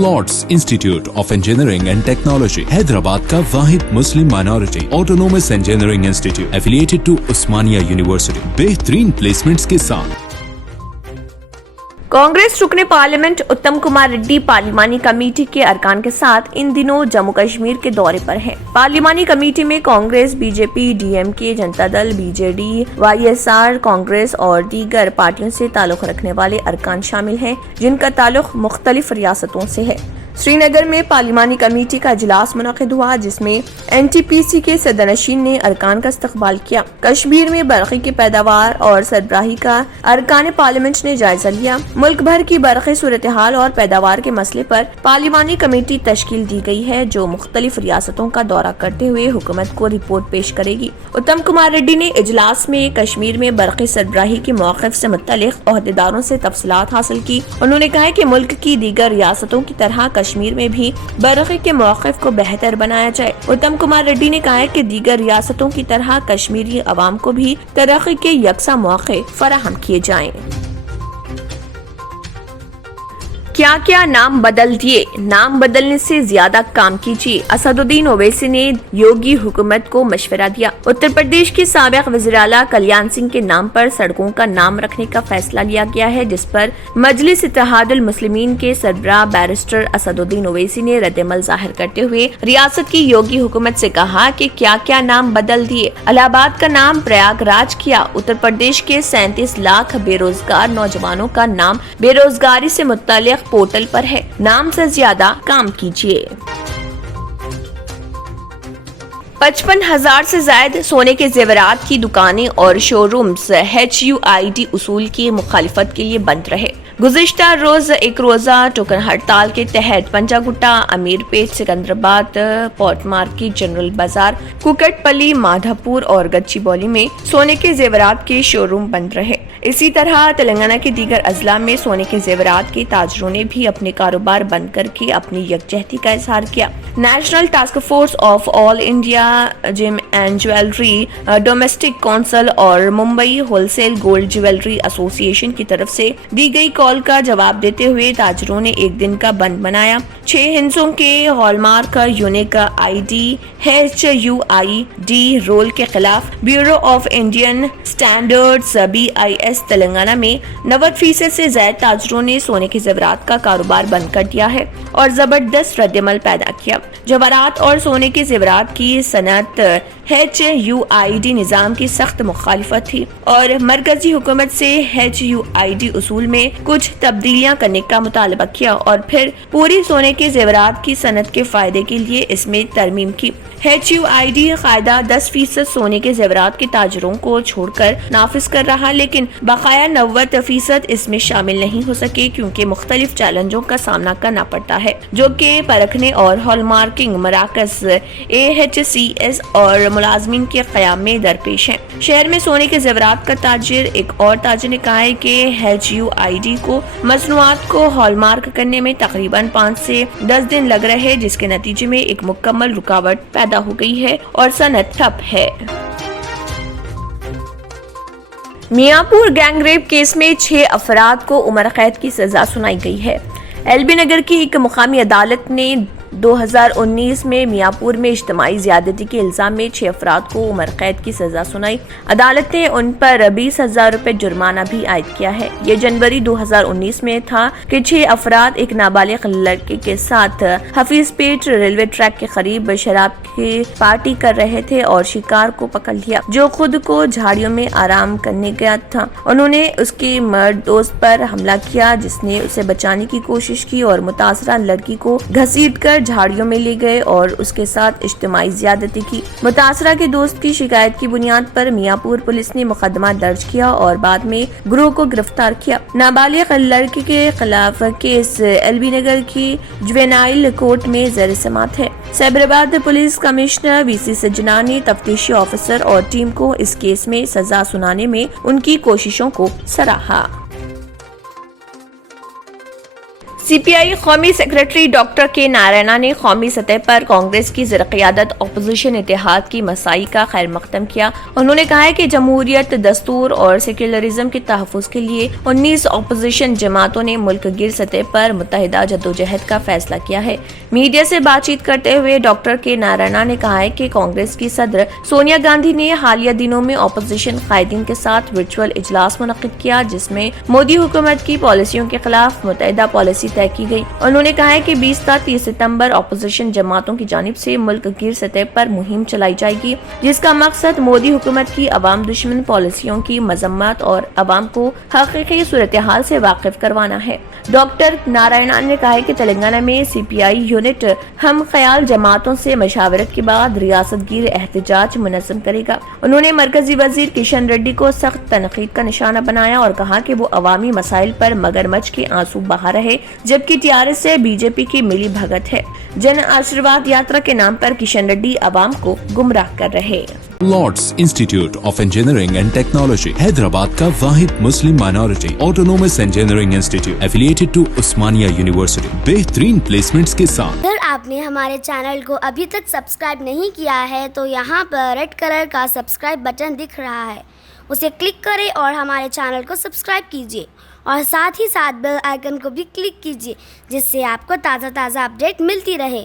Lord's institute of engineering and technology Hyderabad का वाहिद Muslim minority autonomous engineering institute affiliated to Osmania university बेहतरीन placements के साथ। कांग्रेस रुकने पार्लियामेंट उत्तम कुमार रेड्डी पार्लिमानी कमेटी के अरकान के साथ इन दिनों जम्मू कश्मीर के दौरे पर हैं। पार्लिमानी कमेटी में Congress, BJP, DMK, Janata Dal, BJD, YSR, Congress और दीगर पार्टियों से ताल्लुक रखने वाले अरकान शामिल हैं, जिनका ताल्लुक मुख्तलिफ रियासतों से है। श्रीनगर में पार्लिमानी कमेटी का इजलास मुनक़िद हुआ, जिसमें एनटीपीसी के सदरनशीन ने अरकान का इस्तकबाल किया। कश्मीर में बरक़ी की पैदावार और सरबराही का अरकान पार्लियामेंट ने जायजा लिया। मुल्क भर की बरक़ी सूरत हाल और पैदावार के मसले पर पार्लिमानी कमेटी तश्कील दी गई है, जो मुख्तलिफ रियासतों का दौरा करते हुए हुकूमत को रिपोर्ट पेश करेगी। उत्तम कुमार रेड्डी ने इजलास में कश्मीर में बरक़ी सरबराही के मौक़िफ़ से मुत्तलिक़ ओहदेदारों से तफसीलात हासिल की। उन्होंने कहा कि मुल्क की दीगर रियासतों की तरह कश्मीर में भी बरक़ी के मौक़िफ़ को बेहतर बनाया जाए। उत्तम कुमार रेड्डी ने कहा कि दीगर रियासतों की तरह कश्मीरी अवाम को भी तरक्की के यकसा मौके फराहम किए जाएं। क्या क्या नाम बदल दिए, नाम बदलने से ज्यादा काम कीजिए, असदुद्दीन ओवैसी ने योगी हुकूमत को मशवरा दिया। उत्तर प्रदेश के साबिक़ वज़ीर आला कल्याण सिंह के नाम पर सड़कों का नाम रखने का फैसला लिया गया है, जिस पर मजलिस इत्तेहादुल मुस्लिमीन के सरबराह बैरिस्टर असदुद्दीन ओवैसी ने रद्द-ए-अमल जाहिर करते हुए रियासत की योगी हुकूमत से कहा कि क्या क्या नाम बदल दिए। इलाहाबाद का नाम प्रयागराज किया। उत्तर प्रदेश के 37 लाख बेरोजगार नौजवानों का नाम बेरोजगारी से मुत्तल्लिक़ पोर्टल पर है। नाम से ज्यादा काम कीजिए। 55,000 से ज्यादा सोने के जेवरात की दुकानें और शोरूम्स HUID उसूल की मुखालिफत के लिए बंद रहे। गुज़िश्ता रोज एक रोजा टोकन हड़ताल के तहत Panjagutta, Ameerpet, Secunderabad, port market, general बाजार, कुकटपल्ली, माधापुर और गच्चीबौली में सोने के जेवरात के शोरूम बंद रहे। इसी तरह तेलंगाना के दीगर अजला में सोने के जेवरात के ताजरों ने भी अपने कारोबार बंद करके अपनी यकजहती का इजहार किया। National task force of all India gem and jewellery domestic council और Mumbai wholesale gold jewellery association की तरफ से दी गई कॉल का जवाब देते हुए ताजरों ने एक दिन का बंद बनाया। 6 हिस्सों के hallmark unique ID HUID rule के खिलाफ bureau of Indian standards BIS Telangana में 90% से ज्यादा ताजरों ने सोने के जेवरात का कारोबार बंद कर दिया है और जबरदस्त रद्द-ए-अमल पैदा किया। जवाहरात और सोने के जेवरात की सनत HUID निजाम की सख्त मुखालिफत थी और मरकजी हुकूमत से HUID उसूल में कुछ तब्दीलियां करने का मुतालबा किया और फिर पूरी सोने के जेवरात की सनत के फायदे के लिए इसमें तरमीम की। HUID कायदा 10% सोने के जेवरात के ताजरों को छोड़कर नाफिज कर रहा, लेकिन बकाया 90% इसमें शामिल नहीं हो सके क्योंकि मुख्तलिफ चैलेंजों का सामना करना पड़ता है, जो कि परखने और हॉलमार्किंग मराकज AHCS और मुलाजमीन के क़याम में दरपेश है। शहर में सोने के जेवरात का ताजिर एक और ताजिर ने कहा है कि HUID को मसनूआत को हॉलमार्क करने में तकरीबन 5 से 10 दिन लग रहे हैं, जिसके नतीजे में एक मुकम्मल रुकावट पैदा हो गई है और सनत ठप है। मियाँपुर गैंगरेप केस में 6 अफराद को उम्र कैद की सजा सुनाई गई है। LB नगर की एक मुकामी अदालत ने 2019 में मियाँपुर में इज्तिमाई ज़्यादती के इल्ज़ाम में 6 अफराद को उम्र कैद की सजा सुनाई। अदालत ने उन पर 20,000 रुपए जुर्माना भी आयद किया है। ये जनवरी 2019 में था कि 6 अफराद एक नाबालिग लड़के के साथ हफीज पेट रेलवे ट्रैक के करीब शराब की पार्टी कर रहे थे और शिकार को पकड़ लिया, जो खुद को झाड़ियों में आराम करने गया था। उन्होंने उसके मर्द दोस्त पर हमला किया, जिसने उसे बचाने की कोशिश की और मुतासरा लड़की को घसीट कर झाड़ियों में ले गए और उसके साथ इज्तिमाई ज़्यादती की। मुतासरा के दोस्त की शिकायत की बुनियाद पर मियाँपुर पुलिस ने मुकदमा दर्ज किया और बाद में गिरोह को गिरफ्तार किया। नाबालिग लड़की के खिलाफ केस LB नगर की जुवेनाइल कोर्ट में ज़ेर समाअत है। साइबराबाद पुलिस कमिश्नर VC सजना ने तफ्तीशी ऑफिसर और टीम को इस केस में सजा सुनाने में उनकी कोशिशों को सराहा। CPI قومی سیکرٹری ڈاکٹر کے نارائنا نے قومی سطح پر کانگریس کی زیر قیادت اپوزیشن اتحاد کی مساعی کا خیر مقدم کیا۔ انہوں نے کہا ہے کہ جمہوریت، دستور اور سیکولرزم کے تحفظ کے لیے 19 اپوزیشن جماعتوں نے ملک گیر سطح پر متحدہ جدوجہد کا فیصلہ کیا ہے۔ میڈیا سے بات چیت کرتے ہوئے ڈاکٹر کے نارائنا نے کہا ہے کہ کانگریس کی صدر سونیا گاندھی نے حالیہ دنوں میں اپوزیشن قائدین کے ساتھ ورچوئل اجلاس منعقد کیا، جس میں مودی حکومت کی پالیسیوں کے خلاف متحدہ پالیسی طے کی گئی۔ انہوں نے کہا ہے کہ 20 تا 30 ستمبر اپوزیشن جماعتوں کی جانب سے ملک گیر سطح پر مہم چلائی جائے گی، جس کا مقصد مودی حکومت کی عوام دشمن پالیسیوں کی مذمت اور عوام کو حقیقی صورتحال سے واقف کروانا ہے۔ ڈاکٹر نارائنا نے کہا ہے کہ تلنگانہ میں CPI یونٹ ہم خیال جماعتوں سے مشاورت کے بعد ریاست گیر احتجاج منظم کرے گا۔ انہوں نے مرکزی وزیر کشن ریڈی کو سخت تنقید کا نشانہ بنایا اور کہا کہ وہ عوامی مسائل پر مگرمچھ کے آنسو بہا رہے، جبکہ TRS سے BJP کی ملی بھگت ہے۔ جن آشرواد یاترا کے نام پر کشن ریڈی عوام کو گمراہ کر رہے۔ Lords institute of engineering and technology Hyderabad کا واحد Muslim minority autonomous engineering institute affiliated to Osmania university, بہترین پلیسمنٹس کے ساتھ۔ اگر آپ نے ہمارے چینل کو ابھی تک سبسکرائب نہیں کیا ہے تو یہاں پر ریڈ کلر کا سبسکرائب بٹن دکھ رہا ہے، اسے کلک کریں اور ہمارے چینل کو سبسکرائب کیجیے اور ساتھ ہی ساتھ بیل آئیکن کو بھی کلک کیجیے، جس سے آپ کو تازہ اپڈیٹ ملتی رہے۔